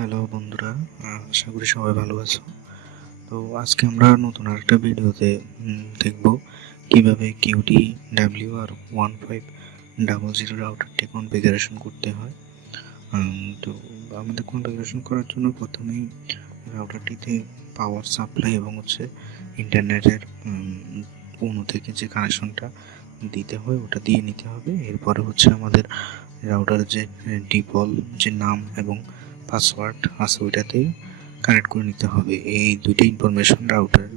Hello বন্ধুরা, আশা করি সবাই ভালো আছো। তো আজকে আমরা নতুন আরেকটা ভিডিওতে দেখব কিভাবে কিউটি WR1500 রাউটারটি কনফিগারেশন করতে হয়। তো আমাদের কনফিগারেশন করার জন্য প্রথমেই রাউটারটিতে পাওয়ার সাপ্লাই এবং ইন্টারনেটের পণ্য থেকে যে কানেকশনটা দিতে হয় ওটা দিয়ে নিতে হবে। এরপরে আমাদের রাউটারের যে ডিফল্ট যে নাম এবং পাসওয়ার্ড আছে ওইটাতে কানেক্ট করে নিতে হবে। এই দুইটা ইনফরমেশন রাউটার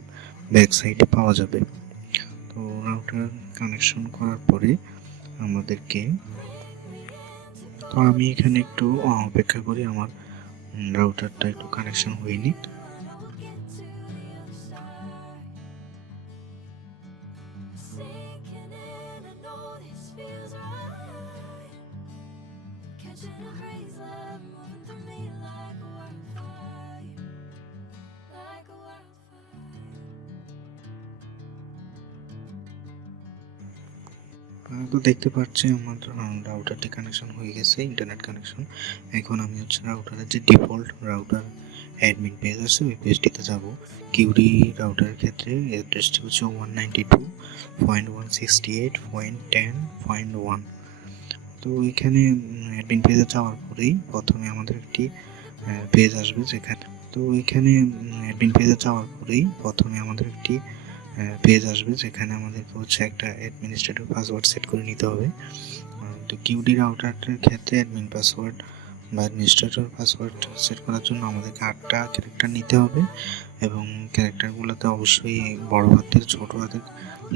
ব্যাক সাইডে পাওয়া যাবে। তো রাউটার কানেকশন করার পরে আমাদেরকে আমি এখানে একটু অপেক্ষা করি আমার রাউটারটা একটু কানেকশন হয়নি। তো দেখতে পাচ্ছি আমার রাউটারটি কানেকশন হয়ে গেছে, ইন্টারনেট কানেকশন। এখন আমি রাউটারের যে ডিফল্ট রাউটার অ্যাডমিন পেজ আছে ওই পেজটিতে যাব। কিউডি রাউটারের ক্ষেত্রে অ্যাড্রেসটি 192.168.10.1। তো এখানে অ্যাডমিন পেজে যাওয়ার পরেই প্রথমে আমাদের একটি পেজ আসবে যেখানে অ্যাডমিন পেজে যাওয়ার পরেই প্রথমে আমাদের একটি পেজ আসবে যেখানে আমাদেরকে একটা অ্যাডমিনিস্ট্রেটর পাসওয়ার্ড সেট করে নিতে হবে। তো কিউডি রাউটারের ক্ষেত্রে অ্যাডমিন পাসওয়ার্ড বা অ্যাডমিনিস্ট্রেটর পাসওয়ার্ড সেট করার জন্য আমাদেরকে 8টা ক্যারেক্টার নিতে হবে এবং ক্যারেক্টারগুলোতে অবশ্যই বড় হাতের ছোট হাতের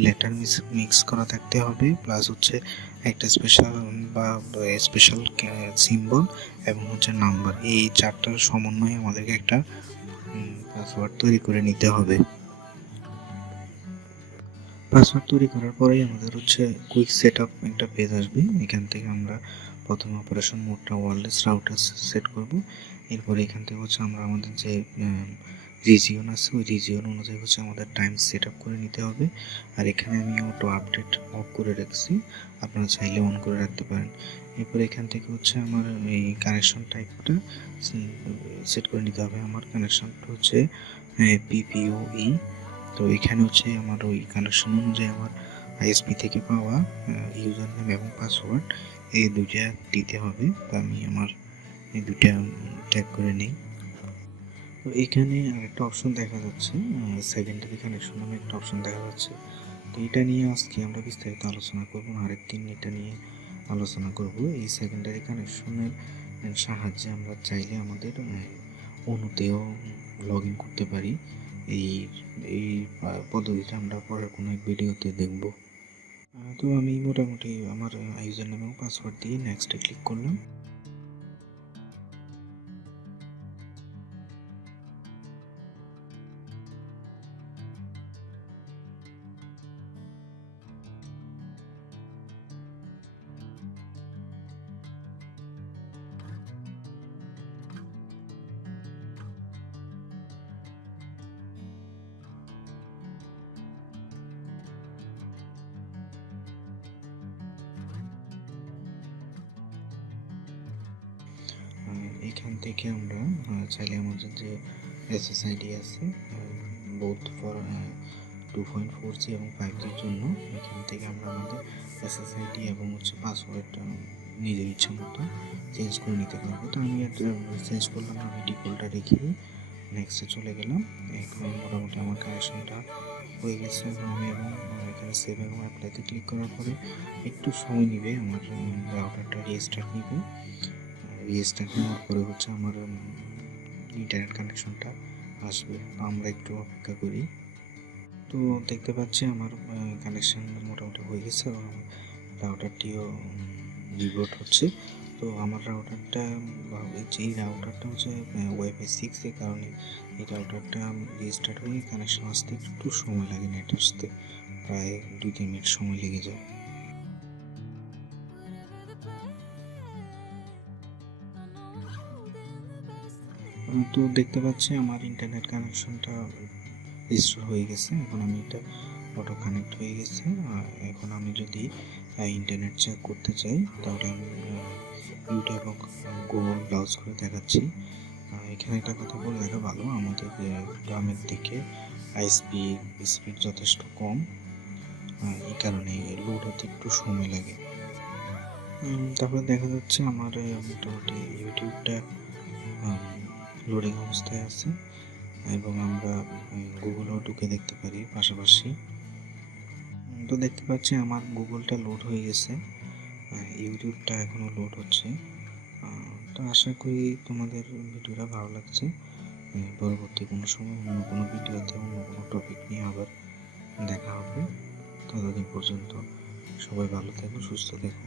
লেটার মিক্স করা থাকতে হবে, প্লাস একটা স্পেশাল সিম্বল এবং নাম্বার। এই 4টার সমন্বয়ে আমাদেরকে একটা পাসওয়ার্ড তৈরি করে নিতে হবে। পাসওয়ার্ড তৈরি করার পরেই আমাদের কুইক সেট আপ একটা পেজ আসবে। এখান থেকে আমরা প্রথমে অপারেশন মোডটা ওয়্যারলেস রাউটার সেট করব। এরপরে এখান থেকে আমরা আমাদের যে রিজিয়ন আছে ওই রিজিয়ন অনুযায়ী আমাদের টাইম সেট আপ করে নিতে হবে। আর এখানে আমি অটো আপডেট অফ করে রাখছি, আপনারা চাইলে অন করে রাখতে পারেন। এরপরে এখান থেকে আমার এই কানেকশন টাইপটা সেট করে নিতে হবে। আমার কানেকশনটা PPOE। তো এখানে আমার ওই কানেকশন অনুযায়ী আমার আইএসপি থেকে পাওয়া ইউজার নেম এবং পাসওয়ার্ড এই দুইটা দিতে হবে। তো আমি আমার এই দুইটা ট্যাগ করে নিই। তো এখানে আরেকটা অপশন দেখা যাচ্ছে, সেকেন্ডারি কানেকশন নামে একটা অপশন দেখা যাচ্ছে। তো এটা নিয়ে আজকে আমরা বিস্তারিত আলোচনা করবো, আরেকদিন এটা নিয়ে আলোচনা করব। এই সেকেন্ডারি কানেকশনের সাহায্যে আমরা চাইলে আমাদের অনুতেও লগ ইন করতে পারি। এই পদ্ধতিটা আমরা পরের কোনো এক ভিডিওতে দেখব। তো আমি মোটামুটি আমার ইউজার নেম এবং পাসওয়ার্ড দিয়ে নেক্সটে ক্লিক করলাম। এখান থেকে আমরা চাইলে আমাদের যে SSID আছে বোথ ফর 2.4G এবং 5Gর জন্য এখান থেকে আমরা আমাদের SSID এবং পাসওয়ার্ড নিজের ইচ্ছা মতো চেঞ্জ করে নিতে পারবো। তো আমি চেঞ্জ করলাম, আমি ডিফল্টটা রেখে নেক্সটে চলে গেলাম। এখন মোটামুটি আমার কানেকশনটা হয়ে গেছে এবং আমি এখানে সেভ এবং অ্যাপ্লাইতে ক্লিক করার পরে একটু সময় নেবে, আমার রাউটারটা রিস্টার্ট নেবে। রিস্টার্ট নেওয়ার পরে আমার ইন্টারনেট কানেকশনটা আসবে। আমরা একটু অপেক্ষা করি। তো দেখতে পাচ্ছি আমার কানেকশন মোটামুটি হয়ে গেছে এবং রাউটারটিও রিবোট হচ্ছে। তো আমার রাউটারটা এই রাউটারটা ওয়াইফাই 6 এর কারণে এই রাউটারটা রিস্টার্ট হয়ে কানেকশন আসতে একটু সময় লাগে, নেট আসতে প্রায় 2-3 মিনিট সময় লেগে যায়। তো দেখতে পাচ্ছি আমার ইন্টারনেট কানেকশনটা রিস্টোর হয়ে গেছে। এখন আমি এটা অটো কানেক্ট হয়ে গেছে। এখন আমি যদি ইন্টারনেট চেক করতে চাই তাহলে আমি ইউটিউব এবং গুগল ব্রাউজ করে দেখাচ্ছি। এখানে একটা কথা বলে রাখা ভালো, আমাদের গ্রামের দিকে স্পিড যথেষ্ট কম, এই কারণে লোড হতে একটু সময় লাগে। তারপরে দেখা যাচ্ছে আমার মোটামুটি ইউটিউবটা লোডিং অবস্থায় আছে এবং আমরা গুগলেও ঢুকে দেখতে পারি পাশাপাশি। তো দেখতে পাচ্ছি আমার গুগলটা লোড হয়ে গেছে, ইউটিউবটা এখনও লোড হচ্ছে। তো আশা করি তোমাদের ভিডিওটা ভালো লাগছে। পরবর্তী কোনো সময় অন্য কোনো ভিডিওতে অন্য কোনো টপিক নিয়ে আবার দেখা হবে। ততদিন পর্যন্ত সবাই ভালো থেকো, সুস্থ থেকো।